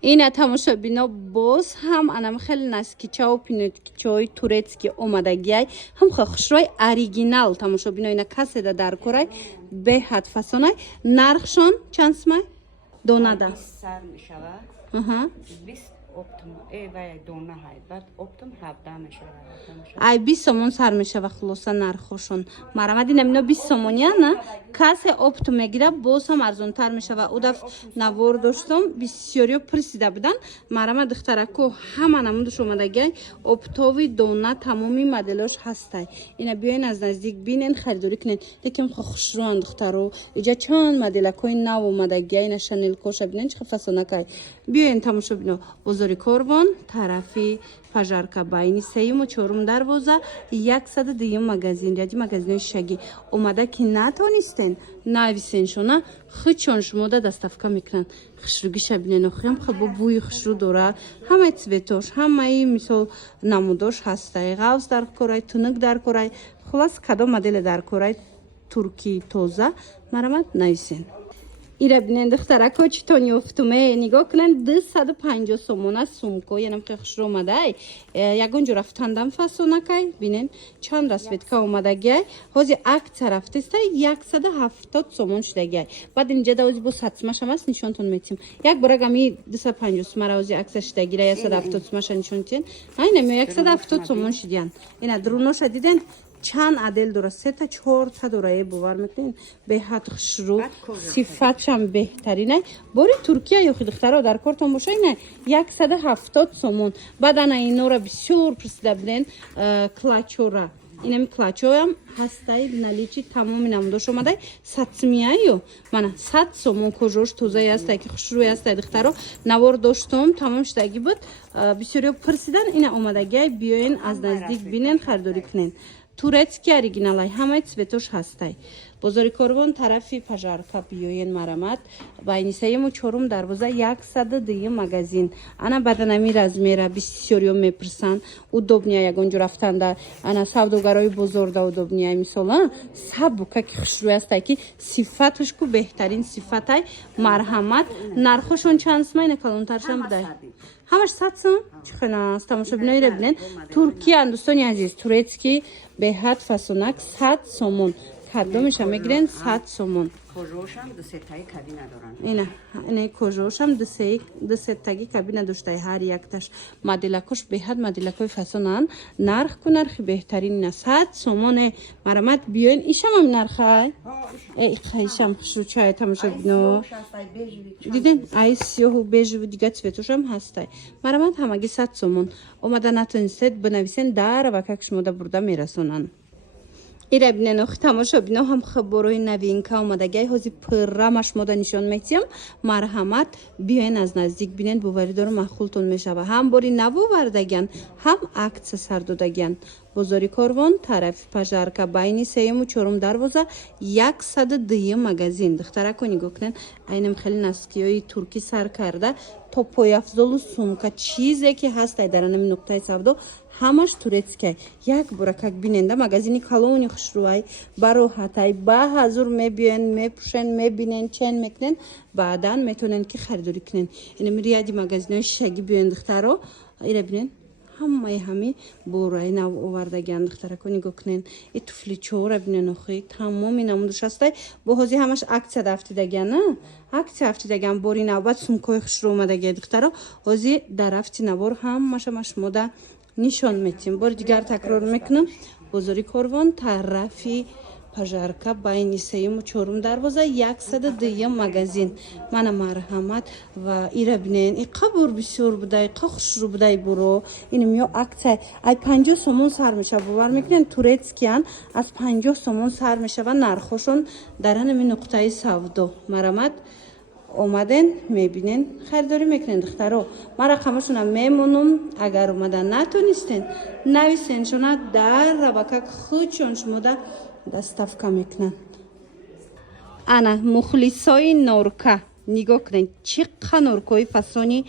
اینا تماشابینا باز هم انم خیلی نسکیچه و پینوتکیچه های تورецکی اومدگی هم خوشروی اوریجینال تماشابینا اینا کسی در کورای به حد فسانای نرخشان چند سمای دونده سر میشود 20 اپتوم و دونه های بعد اپتوم 17 میشود ای 20 سومون سر میشه و خلاصا نرخشون مرامدی نمینا 20 سومونیا نه کسی اپتوم میگیره باز هم ارزون تر میشه و او دفع نوار داشتم بسیاری پرسیده بودن مرامد دخترکو همه نمودش اومدگی اپتوی دونه تمامی مدلاش هسته اینا بیاین از نزدیک بینین خریداری کنین لیکن خوشروان دخترو اینجا چند مدلکوی نو اومدگی اینا شنیل کوشه بینین چه فسانه کی بیاین تماشا بینو بزرگ کوربان طرفی پژارکا باینی سیم و چهارم دروازه 102 مگزین ریادی مگزین شگی اومده که نتونستین نویسین شونه خودشون شما دستافکا میکنن خشروگی شبینه نخیم خب بوی خشرو داره همه تویتوش همه مثل نموداش هسته غوز در کورای تونک در کورای خلاص کدام مدل در کورای ترکی توزه مرامت نویسین ایره بینن دخترکو چطوری افتومه نگاه کنن 250 سومون از سومکو یعنی که خوش رو اومده یکونجا رفتندم فسونه که بینن چند رسویت که اومده گی هازی اکت رفته است 170 سومون شده گی بعد اینجا دوازی با سطمش هم است نشانتون میتیم یک برگمی 250 سومه روزی اکسش دگیره 170 سومش نشانتین نه نمی 170 سومون شدین اینا درونوش دیدن چند عدل داره 3 تا 4 تا داره باور میکنین به حد خشرو صفتش هم بهترینه باری ترکیه یا خود دخترها در کارتون باشه نه 170 سومون بعد انا اینا رو بسیار پرسیده بودن کلاچورا اینم کلاچو هم هسته نلیچی تمام نموداش اومده 100 سمیایو من 100 سومون کجاش توزه هسته که خشروی هسته دخترها نوار داشتم تمام شدگی بود بسیاری پرسیدن اینا اومدگی بیاین از نزدیک بینین خریداری کنین تورецکی اوریجینال همه تویتوش هسته بزرگ کوربان طرفی پژارکا بیاین مرامت باینی سیم و چهارم دروازه 102 مگزین انا بدنمی رزمیره بسیاری میپرسن удобнее یگونجا رفتن انا سوداگرای بزرگ удобнее مثلا سبوکا که خوشروی هسته که صفتش کو بهترین صفته مرحمت نرخشون چند سمای نکالونترشن بده همش 100 سوم چخنا است تماشا بینایی رو بینن ترکیه دوستانی عزیز تورецکی به حد فسونک 100 سومون کدومش هم میگیرن 100 سومون کجاش هم 2 تایی کابینه دارن اینا کجاش هم 2 تایی کابینه داشته هر یکتاش مدلکش به حد مدلکای فسونن نرخ کو نرخ بهترین نه 100 سومون مرامت بیاین ایشم هم نرخه ای خیشم خوشو چای تماشا بینو دیدین ای سیاه و بیج و دیگه تویتوش هم هسته مرامت همگی 100 سومون اومده نتونستید بنویسین در و ککش موده برده میرسونن ایره بینن اخی تماشا بینا هم خبروی نوین که اومدگی هازی پرمش ماده نشان میتیم مرحمت بیاین از نزدیک بینن بواری دارو مخولتون میشه و هم باری نبو وردگن هم عکس سر دادگن بزرگ کاروان طرف پژارکا باینی سیم و چهارم دروازه 102 مگزین دخترکو نگاه کنن اینم خیلی نسکیای ترکی سر کرده توپوی افضل و سومکا چیزی که هست در نمی نقطه سودو همش تورецکی یک برکک بیننده مگزینی کالونی خوشروی براحتای با حضور میبین میپوشن میبینن چن میکنن بعدن میتونن که خریداری کنن اینم ریادی مگزینای شگی بیان دخترو ایره بینن همه برای نو آوردگی دخترکو نگاه کنین این توفلی چهار بینن اخی تمامی نمودش هسته با هازی همش عکس دفتیدگی نه عکس دفتیدگی باری نوبت سومکای خوش رو اومدگی دخترا هازی در رفتی نوار هم مش موده نشان میتیم بار دیگر تکرار میکنم بزرگ کاروان طرفی پژارکا باینی سیم و چهارم دروازه 102 مگزین من مرحمت و ایره بینین ای قبور بسیار بوده ای خوش رو بوده برو این میو عکس ای 50 سومون سر میشه باور میکنین تورецکیان از 50 سومون سر میشه و نرخشون در همین نقطه سودو مرحمت اومدن میبینین خریداری میکنین دخترو من رقمشون هم میمونم اگر اومدن نتونستین نویسین شونه در ربکک خودشون شما دستافکا میکنن انا مخلصای نورکا نگاه کنین چقدر نورکای فسونی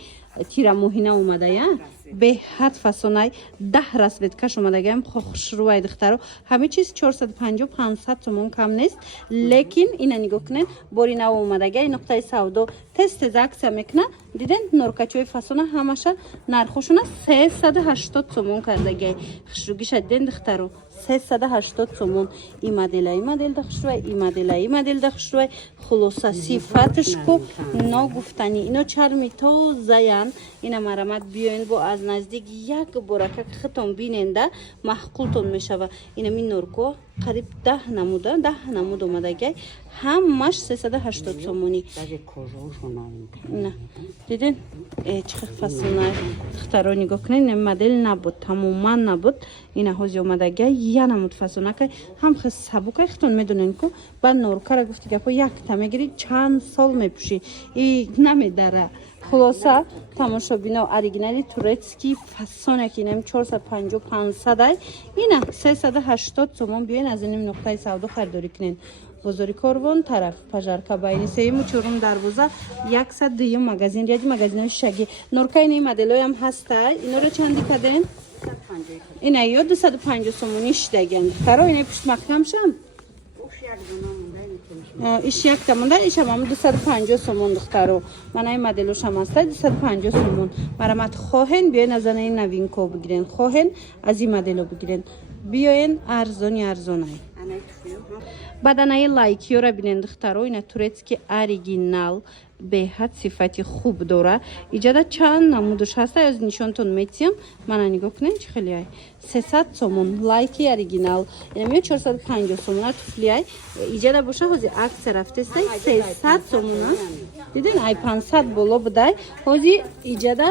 تیره موهینه اومده یا به حد فسونای 10 رسویت کش اومده گم خوش روی دخترو همه چیز 450 500 تومون کم نیست لیکن اینا نگاه کنین باری نو اومده گه نقطه سودو тез акция мекна диден норкачои фасона ҳамаша нархошуна 380 сомон кардагай хушругиша диден духтаро 380 сомон и модел да хушрувай и модел да хушрувай хулоса сифаташку ногуфтани ино чарми тозаян ина марамат биёин бо аз наздик як борака хитон биненда маҳқултон мешава ина мин норко қариб 10 намуд омадагай ҳамаш 380 сомони на диден чих фасонай духтаро нигоҳ кунед ин модел набуд тамоман набуд ина ҳози омадагай я намуд фасонакай ҳам хис сабукай хитон медонен ку ба норкара гуфти гапо якта мегири чанд сол мепӯши и намедара хулоса тамошобино оригинали турецкий фасонаки инам 450-500 ай ина 380 сомон биёин аз ин нуқтаи савдо харидорӣ кунен бозори Корвон тараф пажарка байни сеюм чурум дарвоза 102 магазин ряди магазинои шаги норка ин моделоям ҳаста иноро чанди каден ина ё 250 сомони шидаган таро ина пушт мактамшам иш як тамонда ишамам 250 сомон духтаро манай моделошам ҳаста 250 сомон марамат хоҳен биёен аз анаи новинко бигирен хоҳен аз ин модело бигирен биёен арзонай баданаи лайкиёра бинен духтаро ина турецки оригинал беҳад сифати хуб дора иҷада чанд намудуш ҳаста аз нишонтон метиям мана нигоҳ кунен чӣ хеле ай 300 сомон лайки оригинал инамиё 450 сомона туфли ай иҷада боша ҳози акция рафтестай 300 сомона дидин ай 500 боло будай ҳози иҷада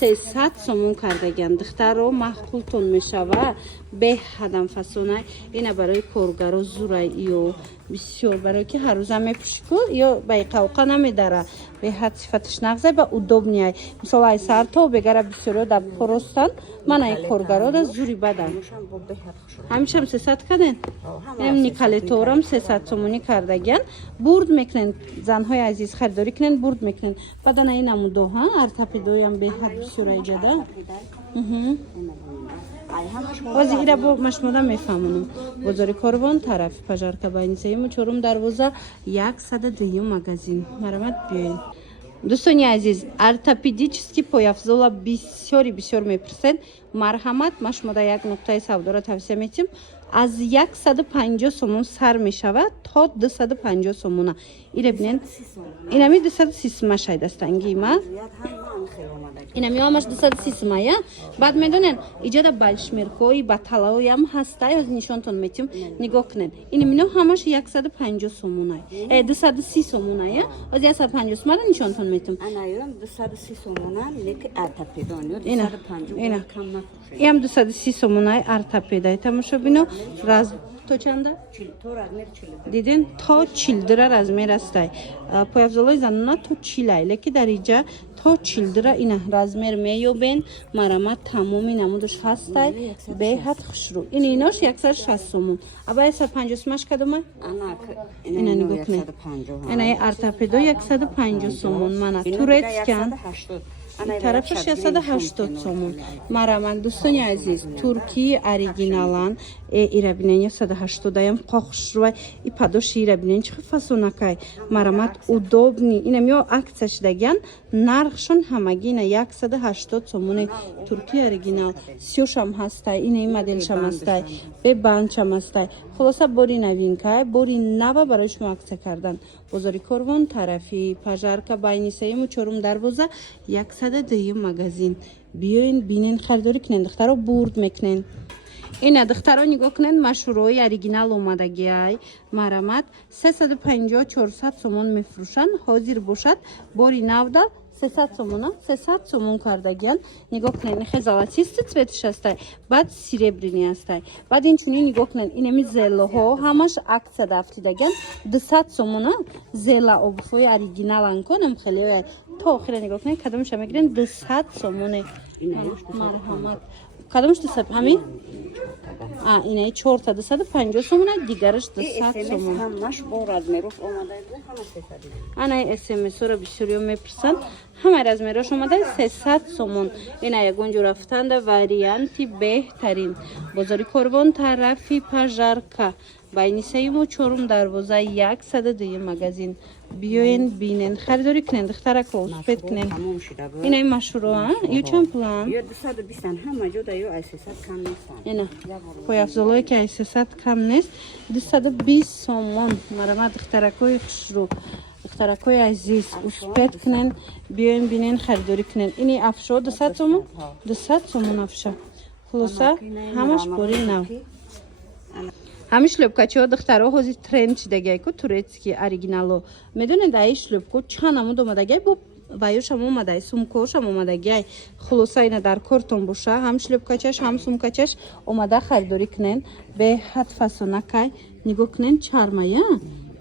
300 сомон кардаган духтаро маҳқултон мешава беҳадам фасонай ина барои коргаро зурай ё бисёр барое ки ҳаррӯза мепӯшику ё ба иқавқа намедара беҳад сифаташ нағзай ба удобнияй мисол ай сартов бегара бисёриё да поростан мана и коргарода зури бадан ҳамишам 300 каден ем никалеторам 300 сомонӣ кардаган бурд мекунен занҳои азиз харидорӣ кунен бурд мекунен бадан ай намудоҳа артапидоям беҳад бисёр айҷада ҳози ира бо машмода мефаҳмонам бозори Корвон тарафи пажарка байни сеюму чорум дарвоза 102 магазин марамат биёин дӯстони азиз ортопедически пояфзола бисёр мепурсед марҳамат ма шумода як нуқтаи савдоро тавсия метиҳем аз 150 сомон сар мешавад то 250 сомона ира бинен инами 230 сомон шайдастанги ма инами ҳамаш 230 сомон я баъд медонен иҷода балшмеркои ба талаоям ҳастай аз нишонтон метиҳем нигоҳ кунед инамино ҳамаш 150 сомон 230 сомон я аз 150 сомон нишонтон метиҳем анаём 230 сомон леки артопедон ина 230 сомон ортопедай тамошобино раз то чанда дидин то 40 размер астай пояфзолои занона то 40 леки дар иҷа то 40 ина размер меёбен марамат тамоми намудаш ҳастай беҳад хушрӯ инош 160 сомон аба 150 сомаш кадома ина нигоҳ кунед ина ортопедо 150 сомон мана турецкан тарафаш 180 сомон марамат дӯстони азиз туркии оригиналан ира бинен 180 ям қохушрувай и падоши ира бинен чихи фасонакай марамат удобни инамиё акция шидаган нархшон ҳамаги ина 180 сомони туркии оригинал сиёшам ҳастай ина и моделшам ҳастай бебандшам ҳастай хулоса бори новинкай бори нава барои шумо акция кардан бозори Корвон тарафи пажарка байни сеюму чорум дарвоза 102 магазин биёин бинен харидорӣ кунен духтаро бурд мекунен ина духтаро нигоҳ кунен машҳурои оригинал омадагиай марамат 350-400 сомон мефурӯшанд ҳозир бошад бори навда 300 сомона 300 сомон кардагиан нигоҳ кунен хе золотистый цветиш ҳастай баъд серебряный ҳастай баъд инчунин нигоҳ кунен инами зеллоҳо ҳамаш акция дафтидаган 200 сомона зелла обуфои оригиналан конам хеле то охира нигоҳ кунен кадомаша мегирен 200 сомоне марҳамат кадомаш 200 ҳамин инаи 4 250 сомон дигараш 200 сомон ҳамаш бо размерош омадаи анаи смсро бисёриё мепурсанд ҳамаи размерош омадаи 300 сомон ина ягонҷо рафтанда варианти беҳтарин бозори Корвон тарафи пажарка байни сеюму чорум дарвоза 102 магазин بیاین بینین خریداری کنین دخترکو سپید کنین تمام شده بود. اینا این مشروع ها یو چند پلان یا 220 همه جا در یا 300 کم نیستن. اینا پای افزالایی که 300 کم نیست 220 سومون مرمت دخترکوی خشرو دخترکوی عزیز سپید کنین بیاین بینین خریداری کنین اینی افشو 200 سومون 200 سومون افشو خلاصه همش باری نو همین шлепкачи ҳо духтаро ҳозир тренд шидагай ку турецки оригиналу медонед ай шлепку чанамуд омадагай бо ваюшам омадай сумкошам омадагай хулоса ина дар кортон боша ҳам шлепкачаш ҳам сумкачаш омада харидорӣ кунен беҳад фасонакай нигоҳ кунен чармая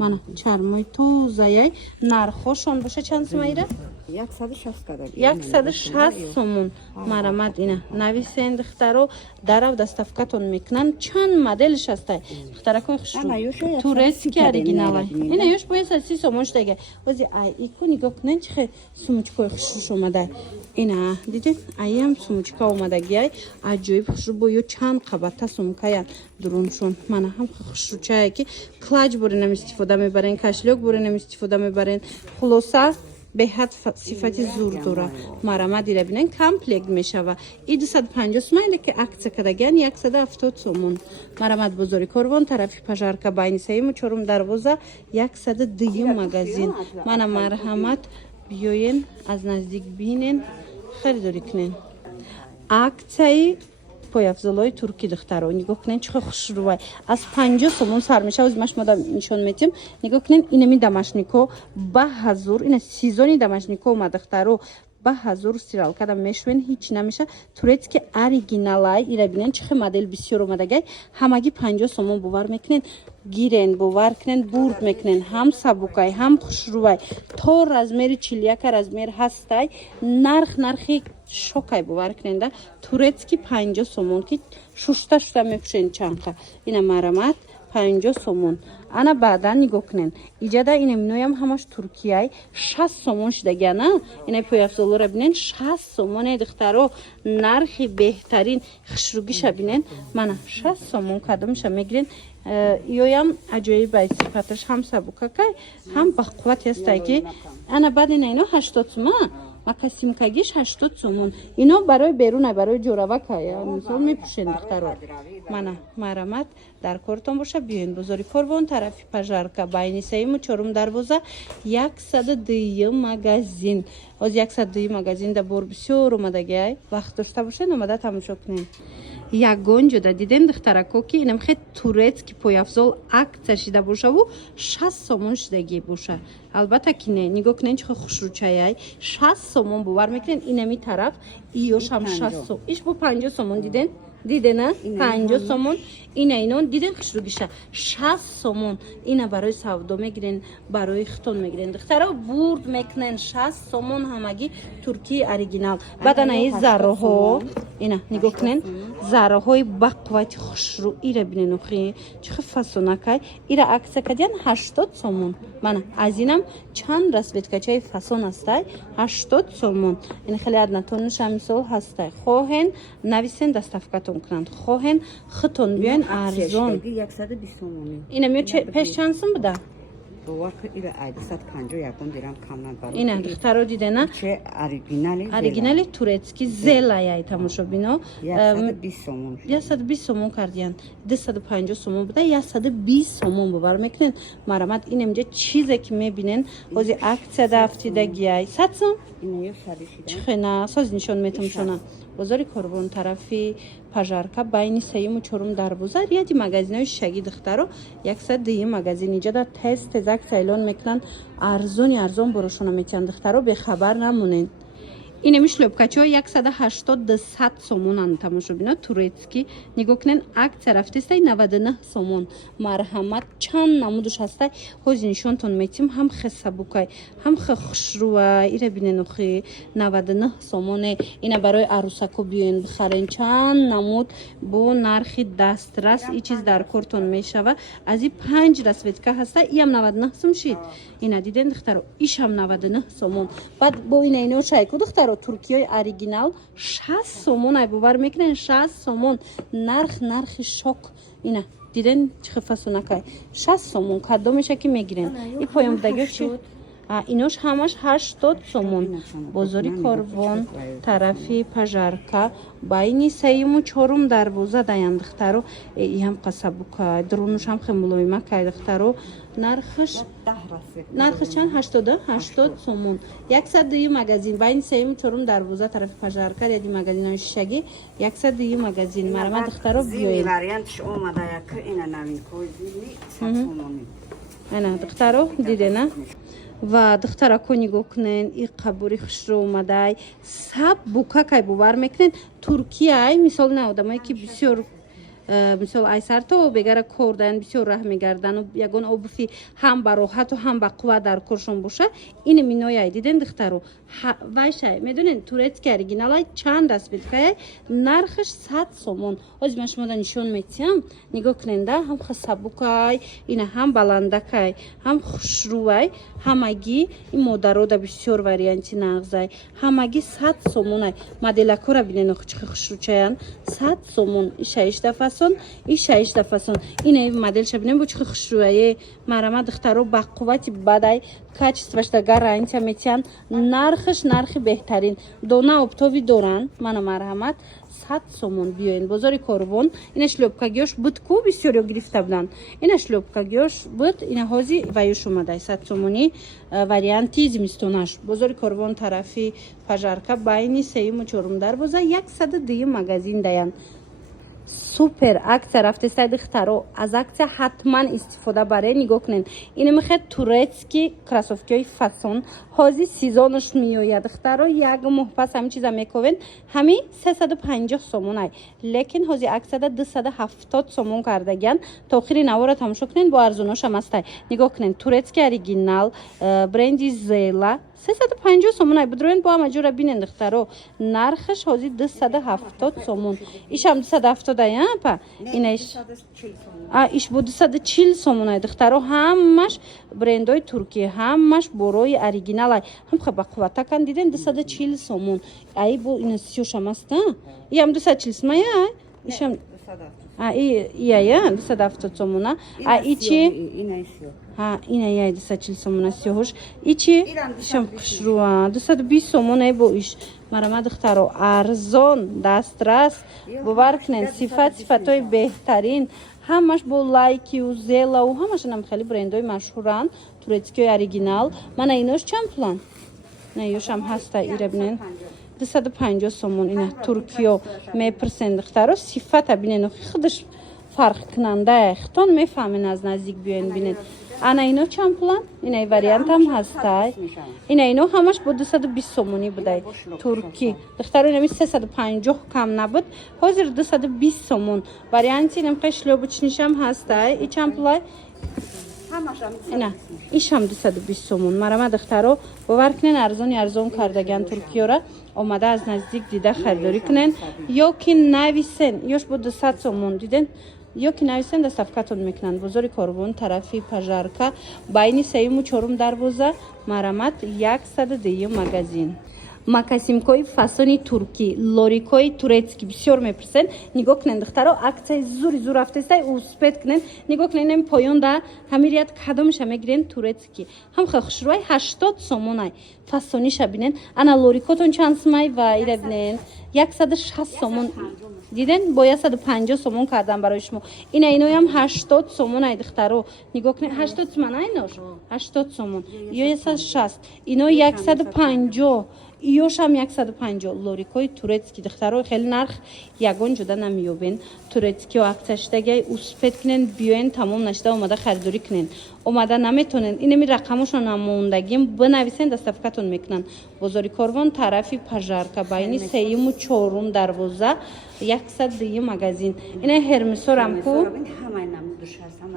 мана чармои тозаяй нархошон боша чанд сумаира 160 сомон марамад ина нависен духтаро дарав доставкатон мекунан чанд моделиш ҳастай духтаракои хушрӯ турецки оригиналай ина ёш бо 30 сомон шудага ози ай ику нигоҳ кунен чихе сумучкои хушрӯш омадай ина дидед айам сумучка омадагиай аҷоиб хушрӯ бо ё чанд қабата сумкая дуруншон мана ҳам хушрӯчае ки клач боринам истифода мебарен кашлёк боринам истифода мебарен хулоса беҳад сифати зур дора марамад ира бинен комплект мешава и 250 сомон ки акция кардаган 170 сомон марамад бозори корвон тарафи пажарка байни сеюм чорум дарвоза 102 магазин мана марҳамат биёен аз наздик бинен харидорӣ кунен аксияи пойафзолои турки духтаро нигоҳ кунен чихо хушрӯвай аз 50 сомон сар мешава ози машмода нишон метим нигоҳ кунен инами дамашнико ба ҳазур ина сезони дамашнико ома духтаро ба ҳазур стиралкада мешӯен ҳеҷ намеша турецки оригиналай ира бинен чихе модель бисёр омадагай ҳамаги 50 сомон бовар мекунен гирен бовар кунен бурд мекунен ҳам сабукай ҳам хушрӯвай то размери 41 размер ҳастай нархи шокай бовар куненда турецки 50 сомон ки шушта мепӯшен чанқа ина марамат 50 сомон ана баъдан нигоҳ кунен иҷада ина миноям ҳамаш туркияй 60 сомон шидагиана ина пойафзолора бинен 60 сомоне духтаро нархи беҳтарин хушрӯгиша бинен мана 60 сомон кадомиша мегирен ёям аҷоибай сифаташ ҳам сабукакай ҳам бақуввати ҳастай ки ана баъд ина ино 80 сомон макасимкагиш 80 сомон ино барои беруна барои ҷоравака мисол мепӯшен духтаро мана марамат дар кортон боша биёен бозори корвон тарафи пажарка байни сеюму чорум дарвоза 102 магазин оз 102 магазин да бор бисёр омадагиай вақт дошта бошен омада тамошо кунен ягон ҷода диден духтарако ки инам хе турецки пойафзол акция шида бошаву 60 сомон шидагӣ боша албатта ки не нигоҳ кунен чихо хушрӯчаяй 60 сомон бовар мекунен инами тараф иёшам 60 сомон иш бо 50 сомон диден дидена 50 сомон ина инон диден хушрӯгиша 60 сомон ина барои савдо мегирен барои хитон мегирен духтаро бурд мекунен 60 сомон ҳамаги туркии оригинал баъдан аи зарроҳо ина нигоҳ кунен зарроҳои бақуввати хушрӯ ира бинен охи чихе фасонакай ира акция кардиян 80 сомон мана аз инам чанд расветкачаи фасон ҳастай 80 сомон ин хеле аднатониша мисол ҳастай хоҳен нависен доставкатон кунанд хоҳен хитон биёен арзон 120 сомон ина миё пеш чанд сум буда бовар ки ира 250 ягон дирам кам надбарад ина духтаро дидена че оригинали турецки зелаяй тамошобино 120 сомон 120 сомон кардиян 250 сомон буда 120 сомон бовар мекунен марамат инамҷа чизе ки мебинен ози акция дафтидагиай 100 сом ина ё сади шида чихена соз нишон метамошона бозори корвон тарафи пажарка байни сеюму чорум дарвоза рияди магазинои шишагӣ духтаро 102 магазин иҷада тез акция эълон мекунанд арзон борошона метиҳанд духтаро бехабар намонен инами шлёпкачиҳо 180 сомонанд тамошобино турецки нигоҳ кунен акция рафтистай 99 сомон марҳамат чанд намудуш ҳастай ҳози нишонтон метим ҳам хе сабукай ҳам хе хушрӯвай ира бинен охи 99 сомоне ина барои арӯсако биёен бихарен чанд намуд бо нархи дастрас и чиз дар кортон мешава аз и 5 расветка ҳастай иам 99 сом шид ина диден духтаро ишам 99 сомон баъд бо ина ино шайку духтаро туркияи оригинал 60 сомон ай бовар мекунен 60 сомон нархи шок ина диден чихе фасонакай 60 сомон кадомеша ки мегирен и поёмдагиё чи ایناش همش 80 сомон. بازاری کاروان طرفی پژارکا بین سیم و چهارم دروازه دایند دخترو ای هم قصبوکا درونش هم خیلی ملایم که دخترو نرخش چند 80 сомон. 100 دی مغازین بین سیم و چهارم دروازه طرف پژارکا یا دی مغازین های شگی 100 دی مغازین مرا دخترو بیاین وریانتش اومده یک اینا نوین کوزینی 100 сомони. اینا دخترو دیده نه و دخترا کنی گوکنن ای قبوری خوش رو اومده سب بوکا که بوار میکنن ترکیه ای مثال نه آدمایی که بسیار مثال ایسر تو بگره کردن بسیار راه میگردن و یگان آبوفی هم براحت و هم با قوه در کارشون باشه این مینوی دیدن دخترو وایشه میدونین تورت کردگی نالای چند دست بید که نرخش 100 сомон. از من شما نشون میتیم نگاه کننده هم خسبوکای این هم بلندکای هم خوشروای همگی این مادرها دا بسیار وریانتی نغزای همگی 100 сомон. مدل کورا بینن خوشرو چیان 100 сомон. ایش دفعسون ایش دفعسون این مدل شبینن بچه خوشروای مرا دخترو با قوتی بدای کاچستوش دا گارانتی میتیم نرخش نرخی بهترین دونه اپتوی دوران من مرحمت 100 сомон بیاین بازاری کاروان این شلوبکاگیوش بود کو بسیاری گرفته بودن این شلوبکاگیوش بود این هازی ویوش اومده 100 сомони وریانتی زمستوناش بازاری کاروان طرفی پژارکا بین سیم و چهارم دروازه 100 دی مغازین دایند سوپر акция رفته سید دخترو از акция حتما استفاده بره نگاه کنین این میخواد تورецکی کراسوفکی فاسون هازی سیزونش میوید دخترو یک ماه پس همین چیزا میکوین همین 350 сомон ای لیکن هازی акция 270 сомон کردگن تا آخری نوارا تماشا کنین با ارزوناش هم است نگاه کنین تورецکی اوریجینال برندی زیلا 350 сомон ай بدروین با هم جورا بینن دخترو نرخش هازی 270 сомон ایش هم 270 ای پا اینش ایش بود 240 сомон ای دخترو همش برندای ترکیه همش بروی اوریجینال ای هم خب قوتا کن دیدن 240 сомон ای بو این سیوش هم است ای هم 240 сомон ای ایش هم ای 270 сомон ای چی این 240 сомон سیوش ای چی شم خوشرو 220 сомон ای بو ایش مرا دخترو ارزان دسترس باور کنین صفاتای بهترین همش با لایکی و زیلا و همش هم خیلی برندای مشهورن تورецکی اوریجینال من ایناش چند پلان نه یوش هم هسته ایره بینن 250 сомон اینا ترکیه میپرسند دخترو صفات بینن خودش فرق کننده ختون میفهمین از نزدیک بیاین بینن انا اینو چند پلان این وریانت هم هسته اینو همش با 220 сомони بوده ترکی دخترو اینمی 350 کم نبود حاضر 220 сомон وریانتی اینم قشلو بچنیش هم هسته ای چند پلان اینا ایش هم 220 сомон مرا دخترو باور کنین ارزون کردگن ترکیه را اومده از نزدیک دیده خریداری کنین یا که نویسن یاش با 200 сомон دیدن یا که نویسن دستافکتون میکنن بازاری کاروان طرفی پژارکا بین سیم و چهارم دروازه مرمت 100 دی مغازین макасимкои фасони туркӣ лорикои турецкӣ бисёр мепурсен нигоҳ кунен духтаро аксияи зури зур рафтаистай успед кунен нигоҳ кунен ин поёнда ҳамирият кадомиша мегирен турецкӣ ҳам хел хушрӯай 80 сомон ай фасониша бинен ана лорикотон чанд сумай ва ира бинен 160 сомон диден бо 150 сомон кардам барои шумо иноям 80 сомон ай духтаро нигоҳ кунен 80 сомон ай нош 80 сомон ё 160 ино 150 ایوش هم 150 لوریکوی تورецکی دخترای خیلی نرخ یگان جدا نمیوبین تورецکی و اکتشتگی اوسپت کنن بیاین تمام نشده اومده خریداری کنن اومده نمیتونن اینمی رقمشون نموندگیم بنویسین دستافکتون میکنن بازاری کاروان طرفی پژارکا بین سیم و چهارم دروازه 100 دی مغازین اینه هرمسور هم کو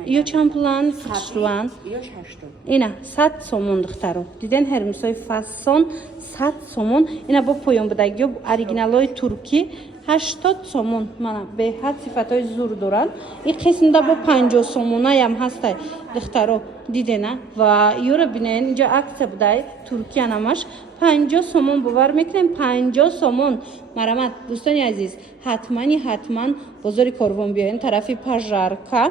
یو چند پلان فشروان اینا 100 сомон دخترو دیدن هرمسوی فاسون 100 сомон اینا با پایان بدگی اوریجینالای ترکی 80 сомон مانا به حد صفاتای زور دارن این قسمدا با 50 сомонای هم هسته دخترو دیدن و یورا بینن اینجا عکس بودای ترکیه نماش 50 сомон باور میکنیم 50 сомон مرحمت دوستانی عزیز حتما بازاری کاروان بیاین طرفی پژارکا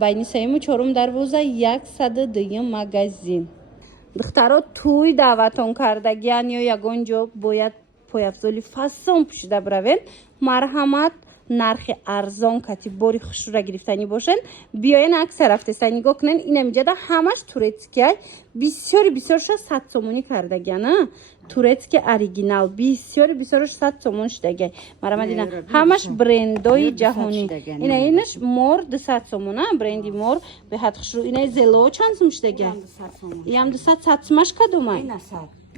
بین سیم و چهارم دروازه 100 دی مغازین духтаро туй даъватон кардагиян ё ягон ҷо бояд пойафзоли фасон пӯшида биравен, марҳамат, нархи арзон кати бори хушрӯра гирифтанӣ бошен, биёен акса рафтеста нигоҳ кунен. Инамиҷада ҳамаш турецкияй бисёри бисёрша 100 сомонӣ кардагиян. Турецки оригинал бисёри бисёрш 100 сомон шидагияй. Марҳамат ина ҳамаш брендои ҷаҳонӣ. Ина инаш мор 200 сомон, бренди мор беҳад хушрӯ. Ина зело чанд сум шидагияй? Иам 200 сатсмаш кадомай?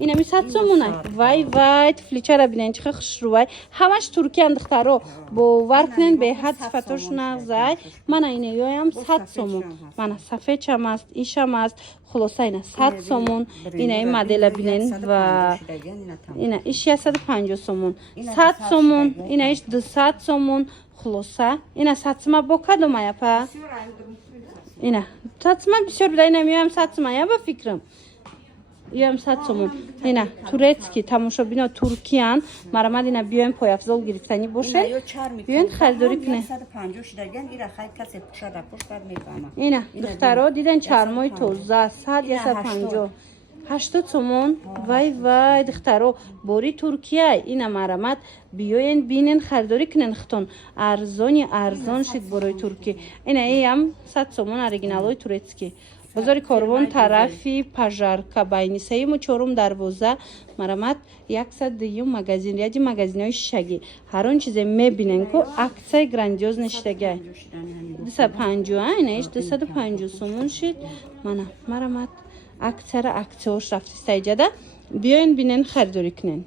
Инами 100 сомонай. Вай вай, туфличара бинен чиха хушрӯвай. Ҳамаш туркиян духтаро бовар кунен беҳад сифатош нағзай. Мана ина ёям 100 сомон. Мана сафедшам аст, ишам аст. Хулоса ина 100 сомон. Ина ин модела бинен ва ина иш 150 сомон. 100 сомон, ина иш 200 сомон. Хулоса ина сатсма бо кадомая па? Ина сатсма бисёр бида. Ина ёям сатсмая ба фикрам. Ём 100 сомон. Ина турецки тамошобино туркиян. Марҳамат ина биёен пойафзол гирифтанӣ бошен. Биёен харидорӣ кунен. 150 шидагиян ира хай касе пӯшада пӯшад мефаҳма. Ина духтаро диден чармои тоза 100 80 сомон. Вай вай духтаро бори туркияй. Ина марҳамат биёен бинен харидорӣ кунен хитон. Арзони арзон шид борои туркӣ. Ина иам 100 сомон оригиналои турецки. бозори Корвон тарафи пажарка байни 3-4 дарвоза. Марҳамат 102 магазин, ряди магазинҳои шишагӣ. Ҳар он чизе мебинен ко аксияи грандиозне шидагияй. 250 ина иш 250 сомон шид. Мана марҳамат аксияра аксияош рафтиста иҷада. Биёен бинен харидорӣ кунен.